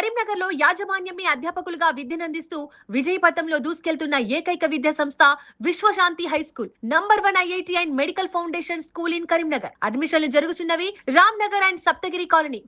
కరీంనగర్ లో యాజమాన్యమే అధ్యాపకులుగా విద్యనందిస్తూ విజయపథంలో దూసుకెళ్తున్న ఏకైక విద్యా సంస్థ Vishwashanti high school #1 IIT and medical foundation school in Karimnagar. అడ్మిషన్లు జరుగుతున్నవి రామ్ నగర్ అండ్ సప్తగిరి కాలనీ.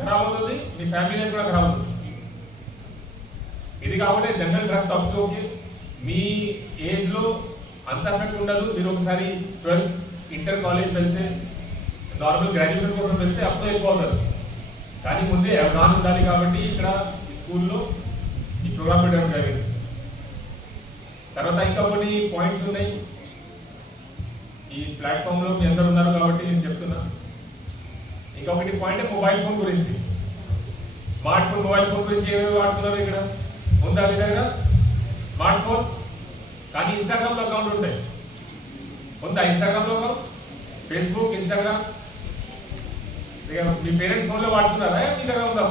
खराब होती మీ ఫ్యామిలీ లైఫ్ కూడా ఖరాబ్ అవుతుంది. ఇది కాబట్టి జనరల్ డ్రగ్ టాపిక్ మీ ఏజ్ లో అంత ఎఫెక్ట్ ఉండదు. మీరు ఒకసారి 12th ఇంటర్ కాలేజ్ వెళ్తే నార్మల్ గ్రాడ్యుయేషన్ కోసం వెళ్తే అప్పుడు అయిపోతారు. కానీ ముందే అవగాహన ఉండాలి. కాబట్టి ఇక్కడ ఈ స్కూల్లో ఈ ప్రోగ్రామ్ పెట్టడం జరిగింది. తర్వాత ఇంకా కొన్ని పాయింట్స్ ఉన్నాయి. ఈ ప్లాట్ఫామ్లో మీ అందరు ఉన్నారు కాబట్టి నేను చెప్తున్నా. ఇంకొకటి పాయింట్ మొబైల్ ఫోన్ గురించి, స్మార్ట్ ఫోన్ మొబైల్ ఫోన్ గురించి ఏమేమి వాడుతున్నారు ఇక్కడ ఉందా మీ దగ్గర స్మార్ట్ ఫోన్? కానీ ఇన్స్టాగ్రామ్లో అకౌంట్ ఉంటాయి. ఉందా ఇన్స్టాగ్రామ్లో అకౌంట్? ఫేస్బుక్, ఇన్స్టాగ్రామ్ మీ పేరెంట్స్ ఫోన్లో వాడుతున్నారా? మీ దగ్గర ఉందా?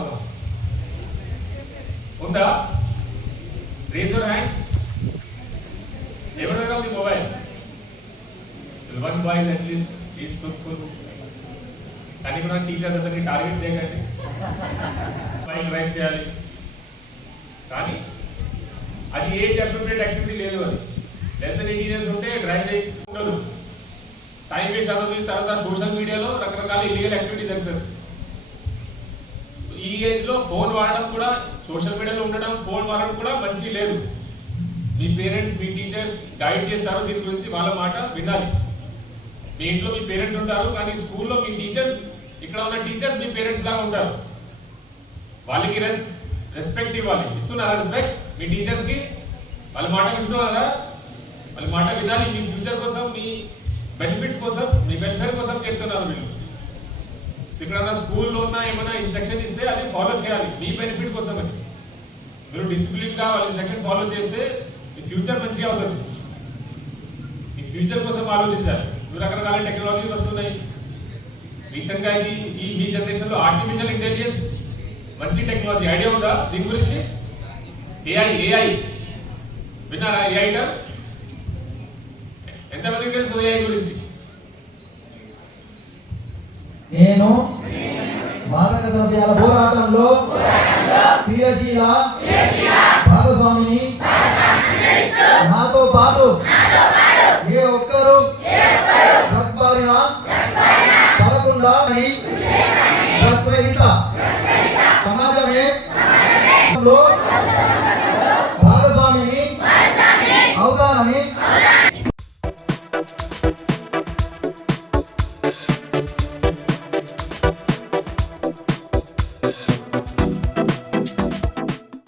ఉందా? Raise your hands. ఎవరి దగ్గర ఉంది mobile? One boy at least is full. కానీ కూడా టీచర్స్ అందరినీ టార్గెట్ చేయకండి. బైక్ డ్రైవ్ చేయాలి కానీ అది ఏజ్ అప్రోప్రియేట్ యాక్టివిటీ లేదు. అది లెస్ దెన్ 18 years ఉంటే డ్రైవ్ చేయకూడదు. టైం వేస్ట్ అవుతుంది. తర్వాత సోషల్ మీడియాలో రకరకాల ఇల్లీగల్ యాక్టివిటీ జరుగుతుంది. ఈ ఏజ్లో ఫోన్ వాడడం కూడా, సోషల్ మీడియాలో ఉండడం, ఫోన్ వాడడం కూడా మంచి లేదు. మీ పేరెంట్స్, మీ టీచర్స్ గైడ్ చేస్తారు దీని గురించి. వాళ్ళ మాట వినాలి. మీ ఇంట్లో మీ పేరెంట్స్ ఉంటారు కానీ స్కూల్లో మీ టీచర్స్, ఇక్కడ ఉన్న టీచర్స్ మీ పేరెంట్స్ లాగా ఉంటారు. వాళ్ళకి రెస్పెక్ట్ ఇవ్వాలి. ఇస్తున్నారా రెస్పెక్ట్ మీ టీచర్స్కి? వాళ్ళ మాట వింటున్నారా? వాళ్ళ మాట వినాలి. మీ ఫ్యూచర్ కోసం, మీ బెనిఫిట్స్ కోసం, మీ వెల్ఫేర్ కోసం చెప్తున్నారు వీళ్ళు. ఇక్కడ స్కూల్లో ఉన్న ఏమైనా ఇన్స్ట్రక్షన్ ఇస్తే అది ఫాలో చేయాలి మీ బెనిఫిట్ కోసం. అని మీరు డిసిప్లిన్గా వాళ్ళ ఇన్స్ట్రక్షన్ ఫాలో చేస్తే మీ ఫ్యూచర్ మంచిగా అవుతుంది. మీ ఫ్యూచర్ కోసం ఆలోచించాలి. రకరకాల టెక్నాలజీలు వస్తున్నాయి. రీసెంట్గా ఈ మీ జనరేషన్లో ఆర్టిఫిషియల్ ఇంటెలిజెన్స్ మంచి టెక్నాలజీ. ఐడియా ఉందా దీని గురించి? ఏఐ విన్నారా? ఏఐ ఎంతమందికి తెలుసు ఏఐ గురించి? నేను మాదక ద్రవ్యాల పోరాటంలో క్రియాశీల భాగస్వామిని. నాతో పాటు ఏ ఒక్కరు డ్రగ్స్ బారిన పడకుండా డ్రగ్స్ రహిత సమాజమే భాగస్వామిని అవుతానని